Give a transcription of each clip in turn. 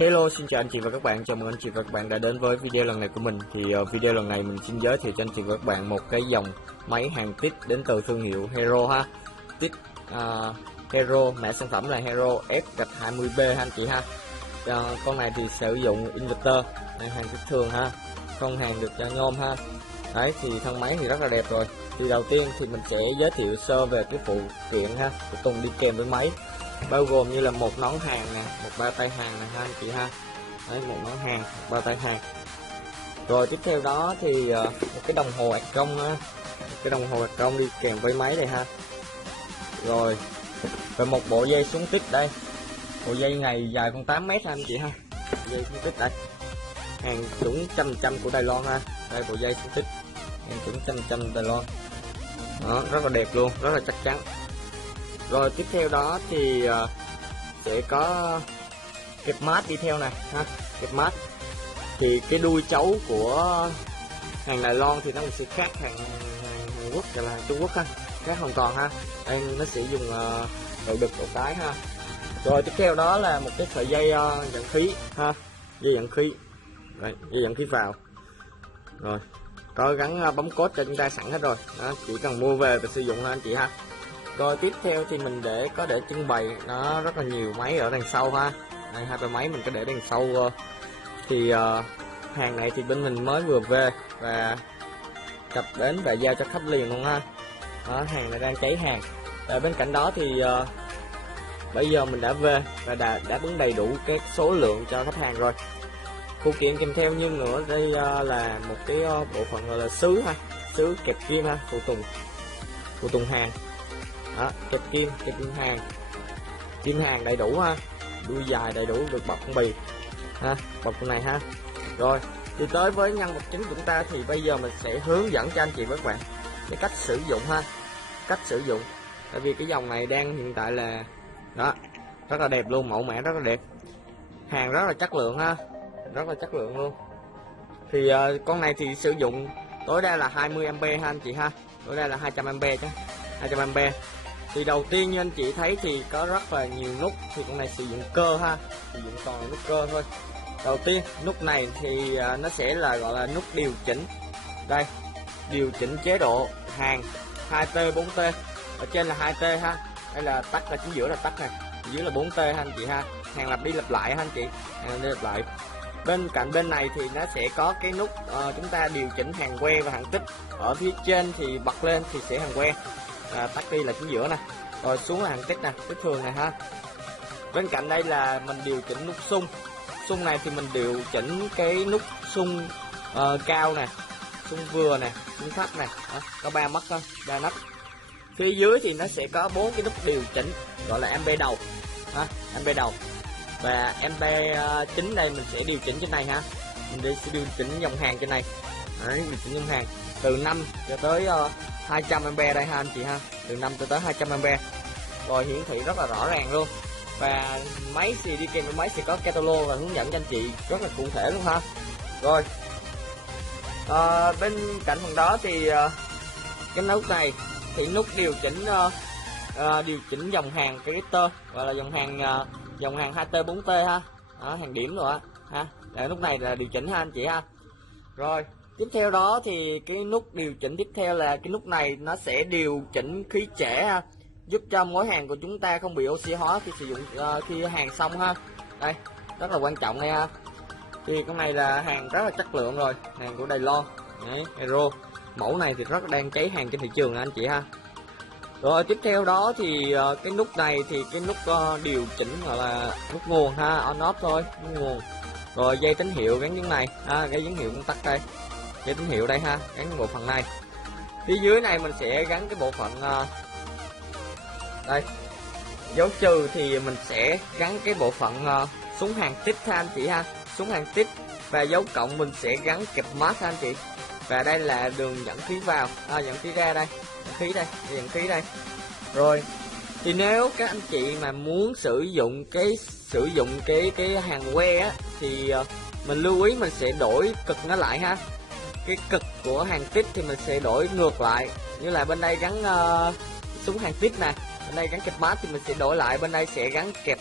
Hello, xin chào anh chị và các bạn, chào mừng anh chị và các bạn đã đến với video lần này của mình. Thì video lần này mình xin giới thiệu cho anh chị và các bạn một cái dòng máy hàng tít đến từ thương hiệu Hero ha. Tít Hero, mã sản phẩm là Hero F-20B ha anh chị ha. Con này thì sử dụng inverter, hàng tít thường ha, không hàng được nhôm ha. Đấy, thì thân máy thì rất là đẹp rồi. Thì đầu tiên thì mình sẽ giới thiệu sơ về cái phụ kiện ha, phụ tùng đi kèm với máy, bao gồm như là một nón hàng nè, một bao tay hàng nè ha anh chị ha. Đấy, một nón hàng, một bao tay hàng. Rồi tiếp theo đó thì một cái đồng hồ ạc công ha, cái đồng hồ ạc công đi kèm với máy đây ha. Rồi và một bộ dây xuống tích đây, bộ dây này dài con 8 mét ha anh chị ha. Dây xuống tích đây, hàng chuẩn 100% của Đài Loan ha. Đây bộ dây xuống tích, hàng chuẩn 100% Đài Loan. Đó, rất là đẹp luôn, rất là chắc chắn. Rồi tiếp theo đó thì sẽ có kẹp mát đi theo này ha, kẹp mát. Thì cái đuôi chấu của hàng Đài Loan thì nó sẽ khác hàng Hàn Quốc hoặc là Trung Quốc ha, khác hoàn toàn ha. Đây nó sẽ dùng đầu đực đầu cái ha. Rồi tiếp theo đó là một cái sợi dây dẫn khí ha, dây dẫn khí. Đấy, dây dẫn khí vào. Rồi có gắn bấm code cho chúng ta sẵn hết rồi đó, chỉ cần mua về và sử dụng thôi anh chị ha. Rồi tiếp theo thì mình có để trưng bày nó rất là nhiều máy ở đằng sau ha. Đây, hai ba máy mình có để đằng sau. Thì hàng này thì bên mình mới vừa về và cập đến và giao cho khách liền luôn ha. Đó, hàng này đang cháy hàng. Bên cạnh đó thì bây giờ mình đã về và đã đáp ứng đầy đủ cái số lượng cho khách hàng rồi. Phụ kiện kèm theo như nữa đây là một cái bộ phận gọi là sứ ha, sứ kẹp kim ha, phụ tùng hàng. Đó, kẹp kim hàng, kim hàng đầy đủ ha, đuôi dài đầy đủ, được bọc phong bì ha, bọc con này ha. Rồi thì tới với nhân vật chính của chúng ta thì bây giờ mình sẽ hướng dẫn cho anh chị và các bạn cái cách sử dụng ha, cách sử dụng. Tại vì cái dòng này đang hiện tại là đó, rất là đẹp luôn, mẫu mã rất là đẹp, hàng rất là chất lượng ha, rất là chất lượng luôn. Thì con này thì sử dụng tối đa là 20A ha anh chị ha, tối đa là 200A chứ, 200A. Thì đầu tiên như anh chị thấy thì có rất là nhiều nút, thì con này sử dụng cơ ha, sử dụng toàn là nút cơ thôi. Đầu tiên nút này thì nó sẽ là gọi là nút điều chỉnh. Đây, điều chỉnh chế độ hàng 2T 4T, ở trên là 2T ha, đây là tắt, là chính giữa là tắt này, dưới là 4T ha anh chị ha. Hàng lặp đi lặp lại ha anh chị, hàng lặp đi lặp lại. Bên cạnh bên này thì nó sẽ có cái nút chúng ta điều chỉnh hàng que và hàng tích. Ở phía trên thì bật lên thì sẽ hàng que, tắt đi là chính giữa nè, rồi xuống là hàng tích nè, tích thường này ha. Bên cạnh đây là mình điều chỉnh nút xung. Xung này thì mình điều chỉnh cái nút xung cao nè, xung vừa nè, xung thấp nè. Đó, có 3 mắt thôi, 3 nắp. Phía dưới thì nó sẽ có 4 cái nút điều chỉnh gọi là ampe đầu ha, ampe đầu. Và ampe chính đây mình sẽ điều chỉnh trên này ha, mình sẽ điều chỉnh dòng hàng trên này. Đấy, điều chỉnh dòng hàng từ 5 cho tới 200A đây ha anh chị ha, từ 5 cho tới 200A. Rồi hiển thị rất là rõ ràng luôn. Và máy thì đi kèm với máy sẽ có catalog và hướng dẫn cho anh chị rất là cụ thể luôn ha. Rồi bên cạnh phần đó thì cái nút này thì nút điều chỉnh dòng hàng cái register, gọi là dòng hàng 2T 4T ha. Đó, hàng điểm rồi ha. Để nút này là điều chỉnh ha anh chị ha. Rồi tiếp theo đó thì cái nút điều chỉnh tiếp theo là cái nút này nó sẽ điều chỉnh khí trễ ha, giúp cho mối hàng của chúng ta không bị oxy hóa khi sử dụng khi hàng xong ha. Đây rất là quan trọng đây ha. Thì con này là hàng rất là chất lượng rồi, hàng của Đài Loan. Đấy, Hero mẫu này thì rất là đang cháy hàng trên thị trường anh chị ha. Rồi tiếp theo đó thì cái nút này thì cái nút điều chỉnh gọi là nút nguồn ha, on off thôi, nút nguồn. Rồi dây tín hiệu gắn dưới này ha, dây tín hiệu cũng tắt đây, dây tín hiệu đây ha, gắn bộ phận này. Phía dưới này mình sẽ gắn cái bộ phận đây, dấu trừ thì mình sẽ gắn cái bộ phận súng hàng tích ha anh chị ha, súng hàng tích. Và dấu cộng mình sẽ gắn kẹp mát ha anh chị. Và đây là đường dẫn khí vào, dẫn khí ra đây, dẫn khí đây, dẫn khí đây. Rồi thì nếu các anh chị mà muốn sử dụng cái hàng que á, thì mình lưu ý mình sẽ đổi cực nó lại ha. Cái cực của hàng tích thì mình sẽ đổi ngược lại, như là bên đây gắn súng hàng tích nè, bên đây gắn kẹp mát thì mình sẽ đổi lại, bên đây sẽ gắn kẹp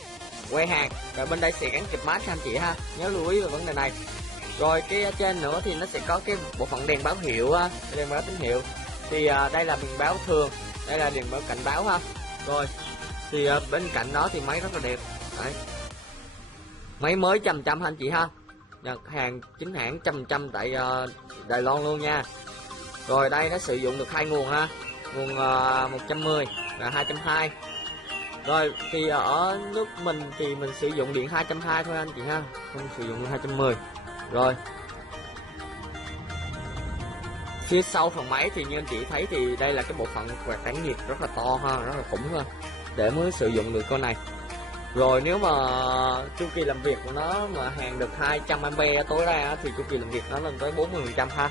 quay hàng, và bên đây sẽ gắn kịp mát anh chị ha, nhớ lưu ý về vấn đề này. Rồi cái ở trên nữa thì nó sẽ có cái bộ phận đèn báo hiệu ha, đèn báo tín hiệu. Thì đây là đèn báo thường, đây là đèn báo cảnh báo ha. Rồi thì bên cạnh đó thì máy rất là đẹp. Đấy. Máy mới 100 anh chị ha, Nhật hàng chính hãng 100 tại Đài Loan luôn nha. Rồi đây nó sử dụng được 2 nguồn ha, nguồn 110 và 220. Rồi thì ở nước mình thì mình sử dụng điện 220 thôi anh chị ha, không sử dụng 210. Rồi phía sau phần máy thì như anh chị thấy thì đây là cái bộ phận quạt tản nhiệt rất là to ha, rất là khủng ha, để mới sử dụng được con này. Rồi nếu mà chu kỳ làm việc của nó mà hàng được 200A tối đa thì chu kỳ làm việc nó lên tới 40% ha,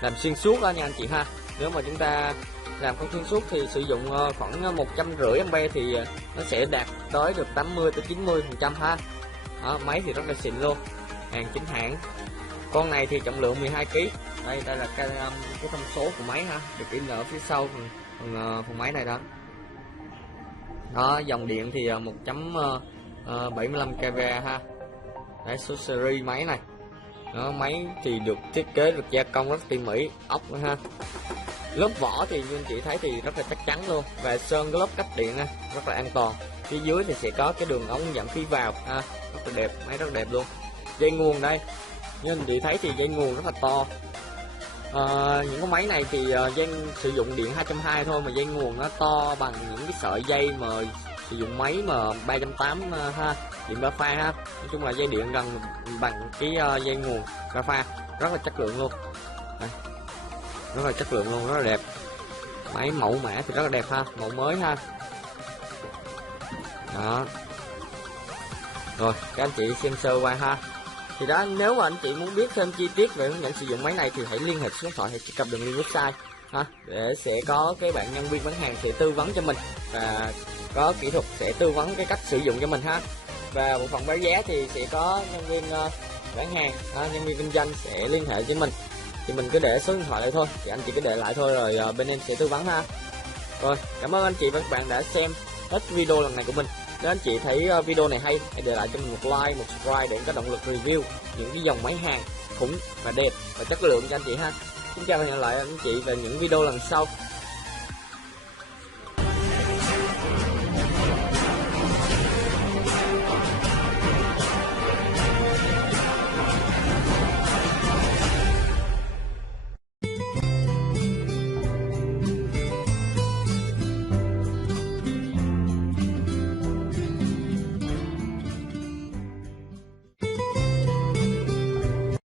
làm xuyên suốt đó nha anh chị ha. Nếu mà chúng ta làm không xuyên suốt thì sử dụng khoảng 150A thì nó sẽ đạt tới được 80 tới 90% ha. Đó, máy thì rất là xịn luôn, hàng chính hãng. Con này thì trọng lượng 12 kg. Đây là cái thông số của máy ha, được in ở phía sau phần máy này đó. Đó, dòng điện thì 1.75kV ha. Đấy, số series máy này. Đó, máy thì được thiết kế được gia công rất tỉ mỉ, ốc nữa ha. Lớp vỏ thì như anh chị thấy thì rất là chắc chắn luôn, và sơn cái lớp cách điện ha, rất là an toàn. Phía dưới thì sẽ có cái đường ống dẫn khí vào ha, rất là đẹp, máy rất là đẹp luôn. Dây nguồn đây, như anh chị thấy thì dây nguồn rất là to. Những cái máy này thì dây sử dụng điện 220 thôi mà dây nguồn nó to bằng những cái sợi dây mà sử dụng máy mà 380 ha, điện 3 pha ha. Nói chung là dây điện gần bằng cái dây nguồn 3 pha, rất là chất lượng luôn. Đây, rất là chất lượng luôn, rất là đẹp. Máy mẫu mã thì rất là đẹp ha, mẫu mới ha. Đó. Rồi các anh chị xem sơ qua ha. Thì đó, nếu mà anh chị muốn biết thêm chi tiết về hướng dẫn sử dụng máy này thì hãy liên hệ số điện thoại hay truy cập đường link website ha, để sẽ có cái bạn nhân viên bán hàng sẽ tư vấn cho mình, và có kỹ thuật sẽ tư vấn cái cách sử dụng cho mình ha. Và bộ phận báo giá thì sẽ có nhân viên bán hàng, nhân viên kinh doanh sẽ liên hệ với mình, thì mình cứ để số điện thoại lại thôi, thì anh chị cứ để lại thôi rồi bên em sẽ tư vấn ha. Rồi cảm ơn anh chị và các bạn đã xem hết video lần này của mình. Nếu anh chị thấy video này hay, hãy để lại cho mình một like, một subscribe để có động lực review những cái dòng máy hàng khủng và đẹp và chất lượng cho anh chị ha. Xin chào và hẹn gặp lại anh chị về những video lần sau.